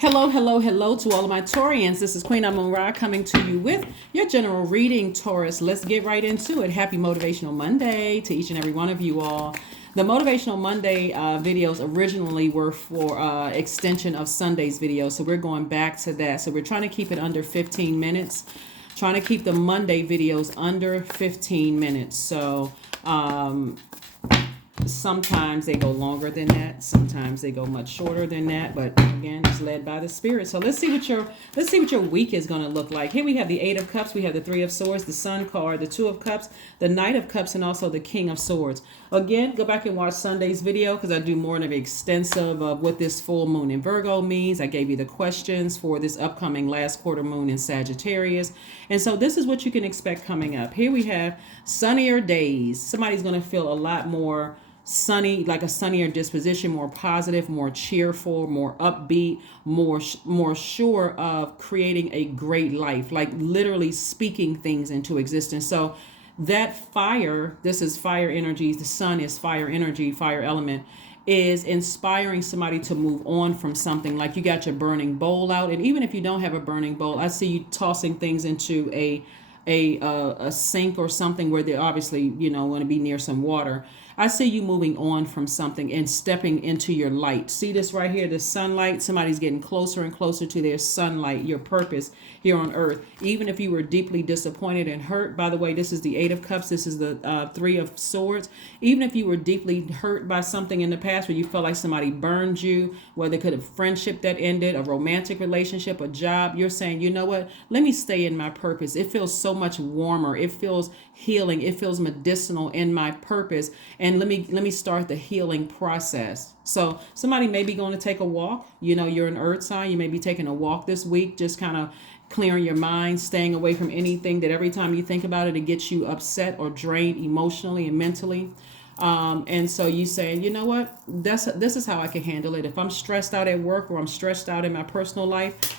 Hello, hello, hello to all of my Taurians. This is Queen Amun-Ra coming to you with your general reading, Taurus. Let's get right into it. Happy Motivational Monday to each and every one of you all. The Motivational Monday videos originally were for extension of Sunday's video, so we're going back to that. So we're trying to keep it under 15 minutes, trying to keep the Monday videos under 15 minutes. So sometimes they go longer than that, sometimes they go much shorter than that, but again, it's led by the spirit. So let's see what your week is going to look like. Here we have the 8 of Cups, we have the 3 of Swords, the Sun card, the 2 of Cups, the Knight of Cups, and also the King of Swords. Again, go back and watch Sunday's video because I do more of an extensive of what this full moon in Virgo means. I gave you the questions for this upcoming last quarter moon in Sagittarius, and so this is what you can expect coming up. Here we have sunnier days. Somebody's going to feel a lot more sunny, like a sunnier disposition, more positive, more cheerful, more upbeat, more sure of creating a great life, like literally speaking things into existence. So that fire, this is fire energy, the sun is fire energy, fire element, is inspiring somebody to move on from something. Like you got your burning bowl out, and even if you don't have a burning bowl, I see you tossing things into a sink or something where they're obviously, want to be near some water. I see you moving on from something and stepping into your light. See this right here, the sunlight. Somebody's getting closer and closer to their sunlight, your purpose here on earth. Even if you were deeply disappointed and hurt, by the way, this is the 8 of Cups. This is the 3 of Swords. Even if you were deeply hurt by something in the past where you felt like somebody burned you, whether it could have friendship that ended, a romantic relationship, a job, you're saying, you know what? Let me stay in my purpose. It feels so much warmer. It feels healing. It feels medicinal in my purpose. And let me start the healing process. So somebody may be going to take a walk. You're an earth sign. You may be taking a walk this week, just kind of clearing your mind, staying away from anything that every time you think about it, it gets you upset or drained emotionally and mentally. And so you saying, you know what, this is how I can handle it. If I'm stressed out at work or I'm stressed out in my personal life,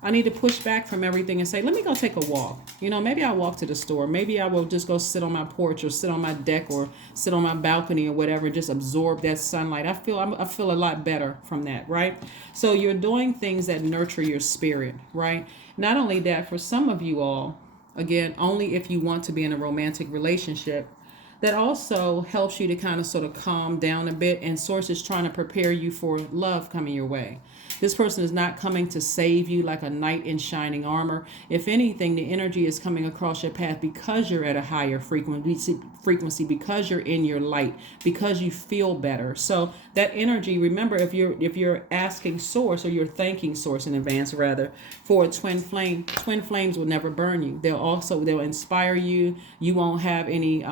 I need to push back from everything and say, let me go take a walk. Maybe I'll walk to the store. Maybe I will just go sit on my porch or sit on my deck or sit on my balcony or whatever, just absorb that sunlight. I feel a lot better from that, right? So you're doing things that nurture your spirit, right? Not only that, for some of you all, again, only if you want to be in a romantic relationship, that also helps you to kind of sort of calm down a bit, and Source is trying to prepare you for love coming your way. This person is not coming to save you like a knight in shining armor. If anything, the energy is coming across your path because you're at a higher frequency, because you're in your light, because you feel better. So that energy, remember, if you're asking Source, or you're thanking Source in advance rather, for a twin flames will never burn you. They'll inspire you. You won't have any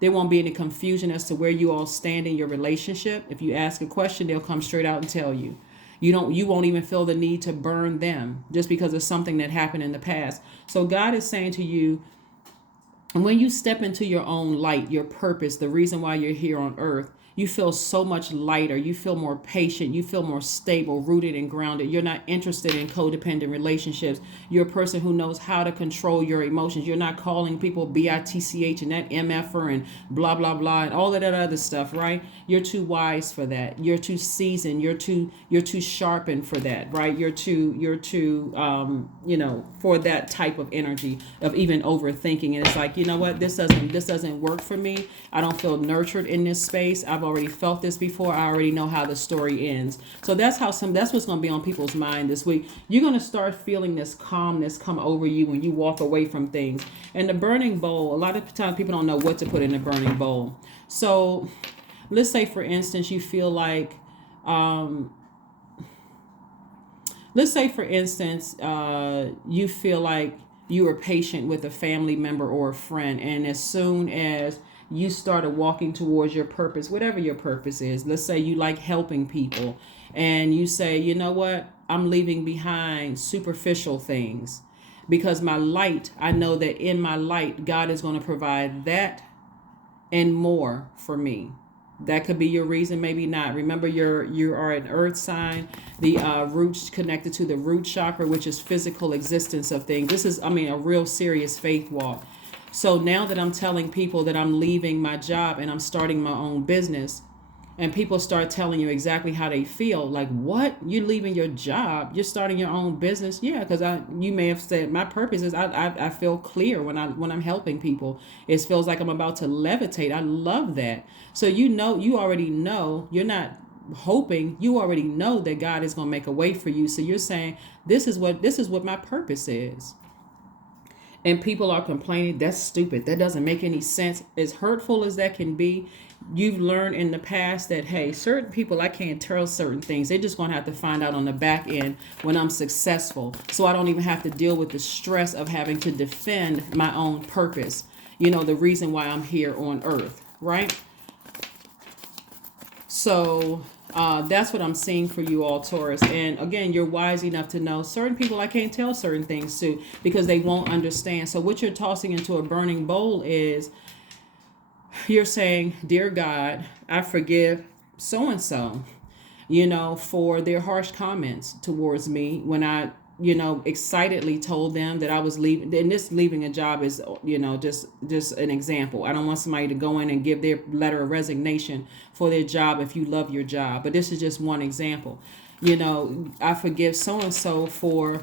there won't be any confusion as to where you all stand in your relationship. If you ask a question, they'll come straight out and tell you. You won't even feel the need to burn them just because of something that happened in the past. So God is saying to you, when you step into your own light, your purpose, the reason why you're here on earth, you feel so much lighter. You feel more patient. You feel more stable, rooted and grounded. You're not interested in codependent relationships. You're a person who knows how to control your emotions. You're not calling people bitch and that mf'er and blah, blah, blah, and all of that other stuff, right? You're too wise for that. You're too seasoned. You're too sharpened for that, right? You're too for that type of energy of even overthinking. And it's like, you know what? This doesn't work for me. I don't feel nurtured in this space. I've already felt this before. I already know how the story ends. So that's what's going to be on people's mind this week. You're going to start feeling this calmness come over you when you walk away from things. And the burning bowl, a lot of times people don't know what to put in the burning bowl. So let's say, for instance, you feel like, you feel like you were patient with a family member or a friend, and as soon as you started walking towards your purpose, whatever your purpose is, let's say you like helping people, and you say, you know what, I'm leaving behind superficial things because my light, I know that in my light, God is going to provide that and more for me. That could be your reason, maybe not. Remember, you are an earth sign. The roots connected to the root chakra, which is physical existence of things. This is, a real serious faith walk. So now that I'm telling people that I'm leaving my job and I'm starting my own business, and people start telling you exactly how they feel. Like, what? You're leaving your job? You're starting your own business? Yeah, because you may have said my purpose is I feel clear when I'm helping people. It feels like I'm about to levitate. I love that. So you already know. You're not hoping. You already know that God is going to make a way for you. So you're saying this is what my purpose is. And people are complaining, that's stupid, that doesn't make any sense. As hurtful as that can be, you've learned in the past that, hey, certain people, I can't tell certain things. They're just going to have to find out on the back end when I'm successful, so I don't even have to deal with the stress of having to defend my own purpose, the reason why I'm here on earth, right? So that's what I'm seeing for you all, Taurus. And again, you're wise enough to know certain people I can't tell certain things to, because they won't understand. So what you're tossing into a burning bowl is, you're saying, dear God, I forgive so-and-so, for their harsh comments towards me when I, excitedly told them that I was leaving. And this leaving a job is, just an example. I don't want somebody to go in and give their letter of resignation for their job if you love your job. But this is just one example. I forgive so-and-so for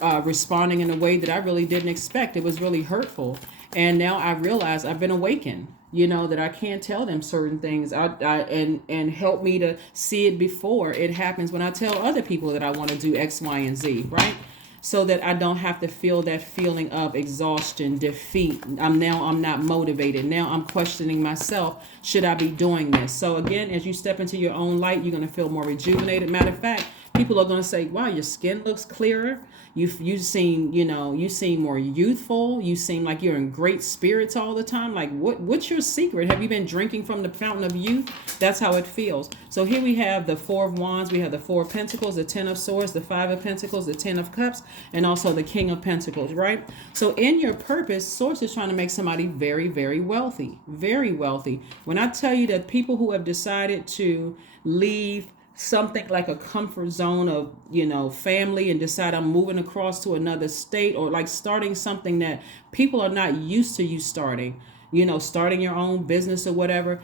responding in a way that I really didn't expect. It was really hurtful. And now I realize I've been awakened, that I can't tell them certain things. And help me to see it before it happens when I tell other people that I want to do X, Y, and Z, right? So that I don't have to feel that feeling of exhaustion, defeat. I'm not motivated. Now I'm questioning myself. Should I be doing this? So again, as you step into your own light, you're going to feel more rejuvenated. Matter of fact, people are going to say, wow, your skin looks clearer. You seem more youthful. You seem like you're in great spirits all the time. Like, what's your secret? Have you been drinking from the fountain of youth? That's how it feels. So here we have the Four of Wands. We have the Four of Pentacles, the Ten of Swords, the Five of Pentacles, the Ten of Cups, and also the King of Pentacles, right? So in your purpose, Source is trying to make somebody very, very wealthy. Very wealthy. When I tell you that people who have decided to leave something like a comfort zone of, family, and decide I'm moving across to another state, or like starting something that people are not used to you starting, starting your own business or whatever,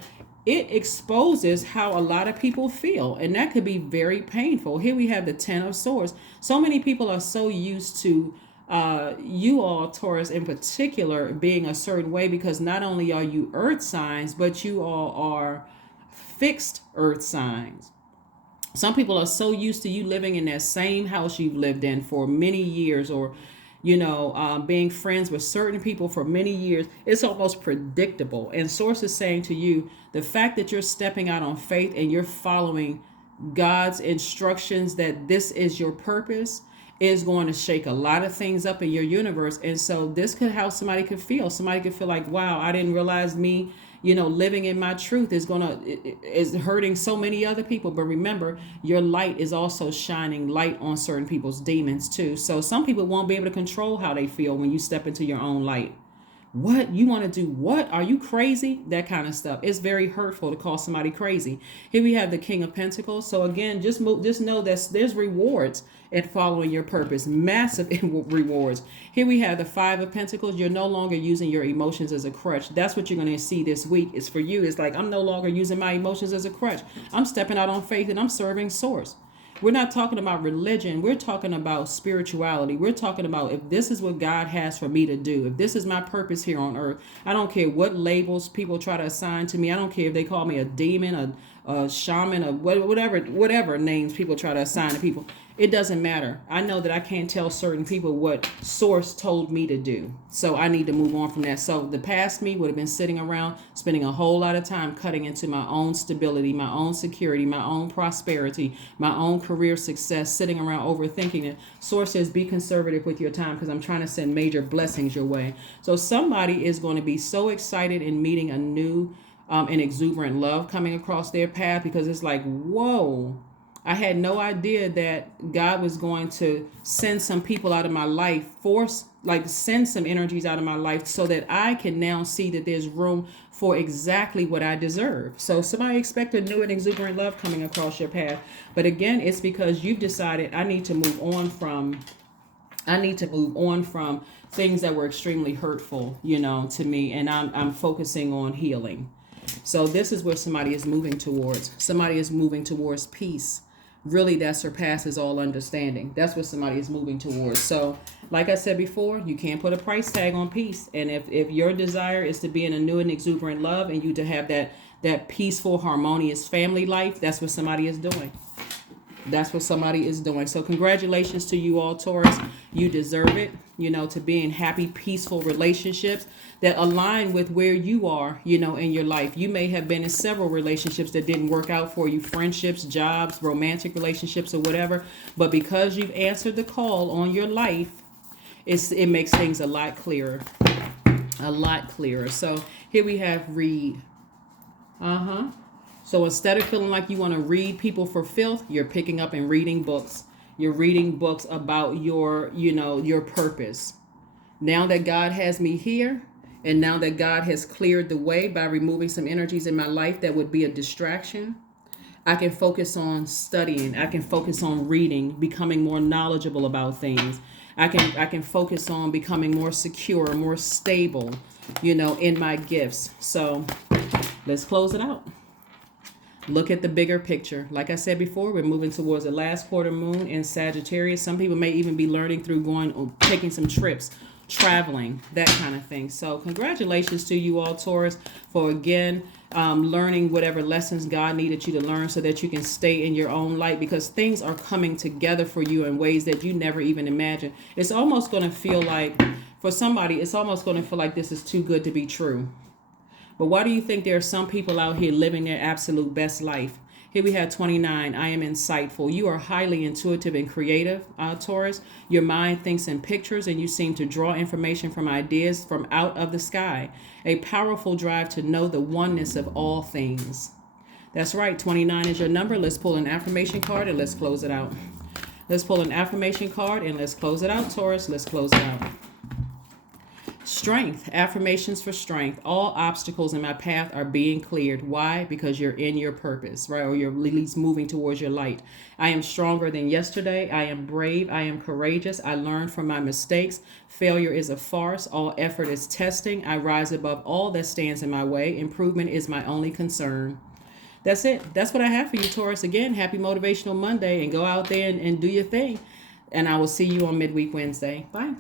it exposes how a lot of people feel. And that could be very painful. Here we have the Ten of Swords. So many people are so used to you all, Taurus in particular, being a certain way, because not only are you earth signs, but you all are fixed earth signs. Some people are so used to you living in that same house you've lived in for many years, or, being friends with certain people for many years. It's almost predictable. And Source is saying to you, the fact that you're stepping out on faith and you're following God's instructions, that this is your purpose, is going to shake a lot of things up in your universe. And so this could how somebody could feel. Somebody could feel like, wow, I didn't realize me living in my truth is hurting so many other people. But remember, your light is also shining light on certain people's demons too. So some people won't be able to control how they feel when you step into your own light. What? You want to do what? Are you crazy? That kind of stuff. It's very hurtful to call somebody crazy. Here we have the King of Pentacles. So again, just know that there's rewards in following your purpose. Massive rewards. Here we have the Five of Pentacles. You're no longer using your emotions as a crutch. That's what you're going to see this week. Is for you. It's like, I'm no longer using my emotions as a crutch. I'm stepping out on faith and I'm serving Source. We're not talking about religion. We're talking about spirituality. We're talking about, if this is what God has for me to do, if this is my purpose here on earth, I don't care what labels people try to assign to me. I don't care if they call me a demon, a shaman, or whatever names people try to assign to people. It doesn't matter. I know that I can't tell certain people what Source told me to do. So I need to move on from that. So the past me would have been sitting around, spending a whole lot of time cutting into my own stability, my own security, my own prosperity, my own career success, sitting around overthinking it. Source says, be conservative with your time, because I'm trying to send major blessings your way. So somebody is going to be so excited in meeting a new and exuberant love coming across their path, because it's like, whoa. I had no idea that God was going to send some people out of my life, send some energies out of my life, so that I can now see that there's room for exactly what I deserve. So somebody expect a new and exuberant love coming across your path. But again, it's because you've decided I need to move on from things that were extremely hurtful, to me. And I'm focusing on healing. So this is where somebody is moving towards. Somebody is moving towards peace. Really, that surpasses all understanding. That's what somebody is moving towards. So, like I said before, you can't put a price tag on peace. And if your desire is to be in a new and exuberant love and you to have that peaceful, harmonious family life, that's what somebody is doing. That's what somebody is doing. So congratulations to you all, Taurus. You deserve it, to be in happy, peaceful relationships that align with where you are, in your life. You may have been in several relationships that didn't work out for you, friendships, jobs, romantic relationships, or whatever. But because you've answered the call on your life, it makes things a lot clearer. A lot clearer. So here we have read. So instead of feeling like you want to read people for filth, you're picking up and reading books. You're reading books about your purpose. Now that God has me here, and now that God has cleared the way by removing some energies in my life that would be a distraction, I can focus on studying. I can focus on reading, becoming more knowledgeable about things. I can focus on becoming more secure, more stable, in my gifts. So let's close it out. Look at the bigger picture. Like I said before, we're moving towards the last quarter moon in Sagittarius. Some people may even be learning through taking some trips, traveling, that kind of thing. So congratulations to you all, Taurus, for again learning whatever lessons God needed you to learn so that you can stay in your own light, because things are coming together for you in ways that you never even imagined. It's almost going to feel like, for somebody, it's almost going to feel like this is too good to be true. But why do you think there are some people out here living their absolute best life? Here we have 29. I am insightful. You are highly intuitive and creative, Taurus. Your mind thinks in pictures and you seem to draw information from ideas from out of the sky. A powerful drive to know the oneness of all things. That's right. 29 is your number. Let's pull an affirmation card and let's close it out. Let's pull an affirmation card and let's close it out, Taurus. Let's close it out. Strength. Affirmations for strength. All obstacles in my path are being cleared. Why? Because you're in your purpose, right? Or you're at least moving towards your light. I am stronger than yesterday. I am brave. I am courageous. I learn from my mistakes. Failure is a farce. All effort is testing. I rise above all that stands in my way. Improvement is my only concern. That's it. That's what I have for you, Taurus. Again, happy Motivational Monday, and go out there and do your thing. And I will see you on Midweek Wednesday. Bye.